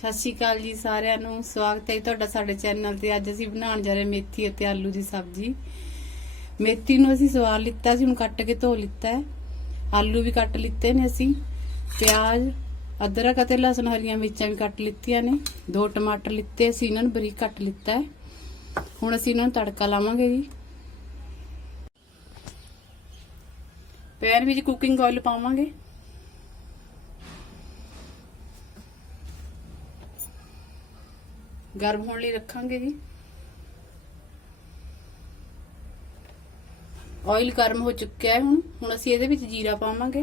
ਸਤਿ ਸ਼੍ਰੀ ਅਕਾਲ ਜੀ ਸਾਰਿਆਂ ਨੂੰ। ਸਵਾਗਤ ਹੈ ਜੀ ਤੁਹਾਡਾ ਸਾਡੇ ਚੈਨਲ ਤੇ। ਅੱਜ ਅਸੀਂ ਬਣਾਉਣ ਜਾ ਰਹੇ ਮੇਥੀ ਅਤੇ ਆਲੂ ਦੀ ਸਬਜ਼ੀ। ਮੇਥੀ ਨੂੰ ਅਸੀਂ ਸਵਾਰ ਲਿੱਤਾ ਸੀ, ਹੁਣ ਕੱਟ ਕੇ ਧੋ ਲਿੱਤਾ ਹੈ। ਆਲੂ ਵੀ ਕੱਟ ਲਿੱਤੇ ਨੇ ਅਸੀਂ। ਪਿਆਜ਼, ਅਦਰਕ ਅਤੇ ਲਸਣ, ਹਰੀਆਂ ਮਿਰਚਾਂ ਵੀ ਕੱਟ ਲਿੱਤੀਆਂ ਨੇ। ਦੋ ਟਮਾਟਰ ਲਿੱਤੇ ਅਸੀਂ, ਇਹਨਾਂ ਨੂੰ ਬਰੀਕ ਕੱਟ ਲਿੱਤਾ ਹੈ। ਹੁਣ ਅਸੀਂ ਇਹਨਾਂ ਨੂੰ ਤੜਕਾ ਲਾਵਾਂਗੇ ਜੀ। ਪੈਨ ਵਿੱਚ ਕੁਕਿੰਗ ਆਇਲ ਪਾਵਾਂਗੇ। ਗਰਮ ਹੋਣ ਲਈ ਰੱਖਾਂਗੇ ਜੀ। ਆਇਲ ਗਰਮ ਹੋ ਚੁੱਕਿਆ ਹੈ ਹੁਣ। ਹੁਣ ਅਸੀਂ ਇਹਦੇ ਵਿੱਚ ਜੀਰਾ ਪਾਵਾਂਗੇ।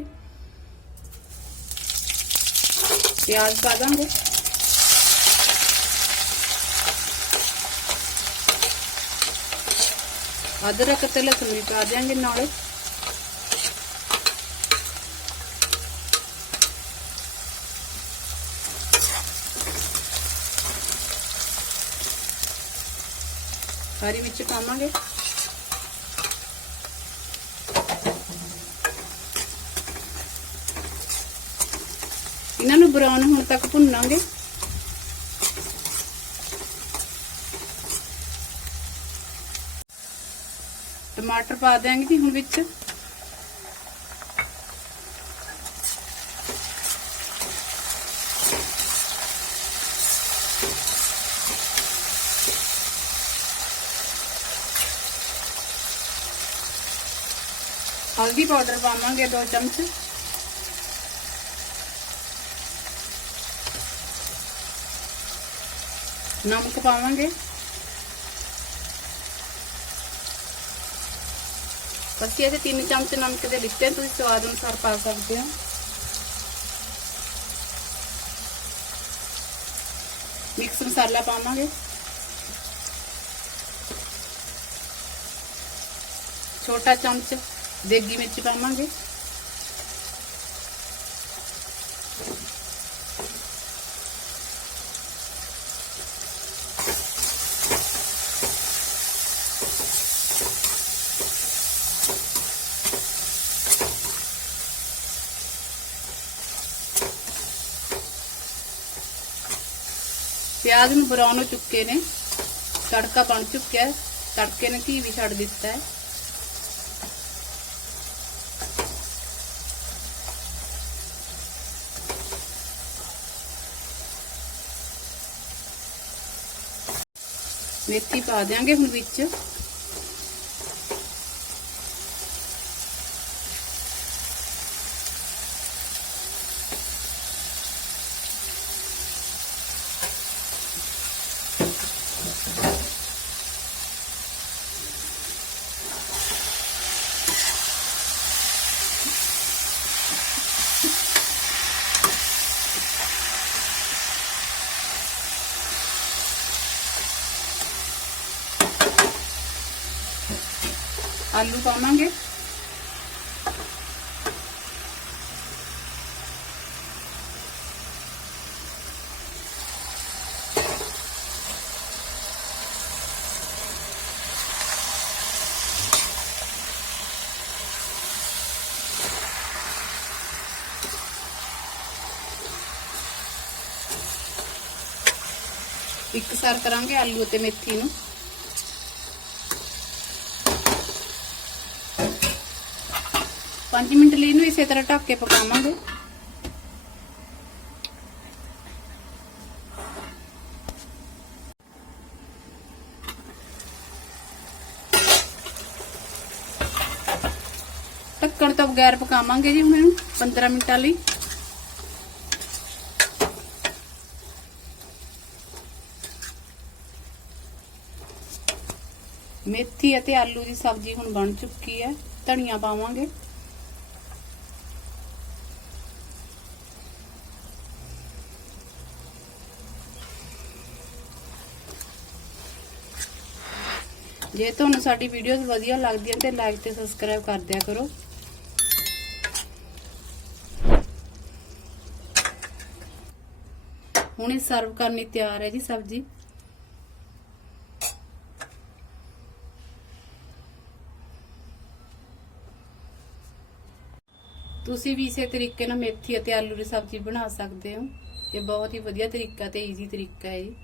ਪਿਆਜ਼ ਪਾ ਦਾਂਗੇ। ਅਦਰਕ ਤੇ ਲਸਣ ਵੀ ਪਾ ਦਿਆਂਗੇ ਨਾਲੇ। ਹਰੀ ਮਿਰਚ ਪਾਵਾਂਗੇ। ਇਹਨਾਂ ਨੂੰ ਬਰਾਊਨ ਹੋਣ ਤੱਕ ਭੁੰਨਾਂਗੇ। ਟਮਾਟਰ ਪਾ ਦਿਆਂਗੇ ਜੀ ਹੁਣ ਵਿੱਚ। ਹਲਦੀ ਪਾਊਡਰ ਪਾਵਾਂਗੇ 2 ਚਮਚ। ਨਮਕ ਪਾਵਾਂਗੇ। ਅਸੀਂ ਇਹਦੇ 3 ਚਮਚ ਨਮਕ ਦੇ ਲਿੱਤੇ ਤੁਸੀਂ ਸਵਾਦ ਅਨੁਸਾਰ ਪਾ ਸਕਦੇ ਹੋ। ਮਿਕਸ ਮਸਾਲਾ ਪਾਵਾਂਗੇ। ਛੋਟਾ ਚਮਚ ਦੇਗੀ ਮਿਰਚ ਪਾਵਾਂਗੇ। ਪਿਆਜ਼ ਨੂੰ ਬਰਾਊਨ ਹੋ ਚੁੱਕੇ ਨੇ। ਤੜਕਾ ਬਣ ਚੁੱਕਿਆ ਤੜਕੇ ਨੇ ਘੀ ਵੀ ਛੱਡ ਦਿੱਤਾ ਹੈ। ਮੇਥੀ ਪਾ ਦਿਆਂਗੇ ਹੁਣ ਵਿੱਚ। ਆਲੂ ਪਾਵਾਂਗੇ। ਇੱਕ ਸਾਰ ਕਰਾਂਗੇ ਆਲੂ ਅਤੇ ਮੇਥੀ ਨੂੰ। ਪੰਜ ਮਿੰਟ ਲਈ ਇਹਨੂੰ ਇਸੇ ਤਰ੍ਹਾਂ ਢੱਕ ਕੇ ਪਕਾਵਾਂਗੇ। ਢੱਕਣ ਤੋਂ ਬਗੈਰ ਪਕਾਵਾਂਗੇ ਜੀ ਹੁਣ ਇਹਨੂੰ 15 ਮਿੰਟਾਂ ਲਈ। ਮੇਥੀ ਅਤੇ ਆਲੂ ਦੀ ਸਬਜ਼ੀ ਹੁਣ ਬਣ ਚੁੱਕੀ ਹੈ, ਧਨੀਆ ਪਾਵਾਂਗੇ। ਜੇ ਤੁਹਾਨੂੰ ਸਾਡੀ ਵੀਡੀਓਜ਼ ਵਧੀਆ ਲੱਗਦੀਆਂ ਤੇ ਲਾਈਕ ਤੇ ਸਬਸਕ੍ਰਾਈਬ ਕਰ ਦਿਆ ਕਰੋ। ਹੁਣ ਇਹ ਸਰਵ ਕਰਨੀ ਤਿਆਰ ਹੈ ਜੀ ਸਬਜ਼ੀ। ਤੁਸੀਂ ਵੀ ਇਸੇ ਤਰੀਕੇ ਨਾਲ ਮੇਥੀ ਅਤੇ ਆਲੂ ਦੀ ਸਬਜ਼ੀ ਬਣਾ ਸਕਦੇ ਹੋ। ਇਹ ਬਹੁਤ ਹੀ ਵਧੀਆ ਤਰੀਕਾ ਤੇ ਈਜ਼ੀ ਤਰੀਕਾ ਹੈ ਜੀ।